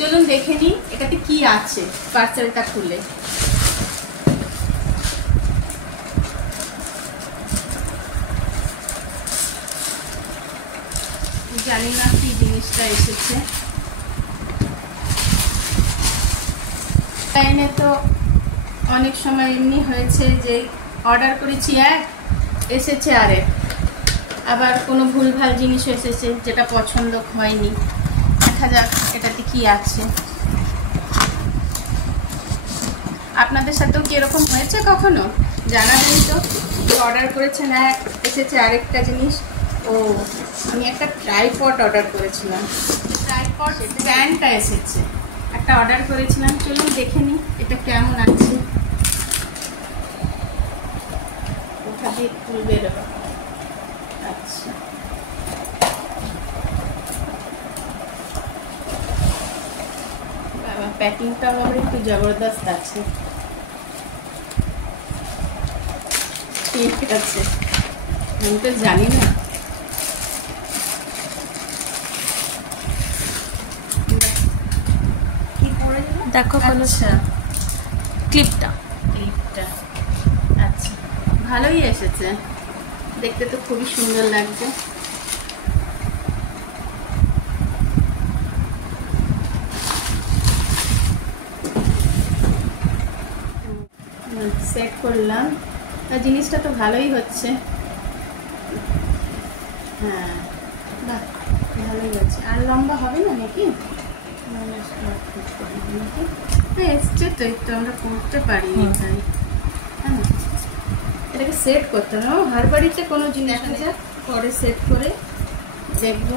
চলুন দেখে নিই এটাতে কি আছে পার্সেলটা খুলে। জানি না কি জিনিসটা এসেছে। টাইমে তো অনেক সময় এমনি হয়েছে যে অর্ডার করেছি এক, এসেছে আরেক, আবার কোনো ভুলভাল জিনিস এসেছে যেটা পছন্দ হয়নি। দেখা যাক এটাতে কি আছে। আপনাদের সাথেও কি এরকম হয়েছে কখনো? জানাবেন তো। অর্ডার করেছেন এক, এসেছে আরেকটা জিনিস। ও, আমি একটা ট্রাইপড অর্ডার করেছিলাম, ট্রাইপড স্ট্যান্ডটা এসেছে। একটা অর্ডার করেছিলাম, চলুন দেখে নিই এটা কেমন আছে। ওটা দিয়ে খুলবে এরকম। আচ্ছা, বাবা প্যাকিংটাও আবার একটু জবরদস্ত আছে। ঠিক আছে, আমি তো জানি না। দেখো আচ্ছা, ক্লিপটা আচ্ছা ভালোই এসেছে, দেখতে তো খুবই সুন্দর লাগছে। সেট করলাম, জিনিসটা তো ভালোই হচ্ছে। হ্যাঁ, বাহ ভালোই হচ্ছে। আর লম্বা হবে না নাকি? হ্যাঁ এসছে তো, একটু আমরা করতে পারি তাই। হ্যাঁ, এটাকে সেট করতে হবে। হার বাড়িতে কোনো জিনিস পরে সেট করে দেখবো।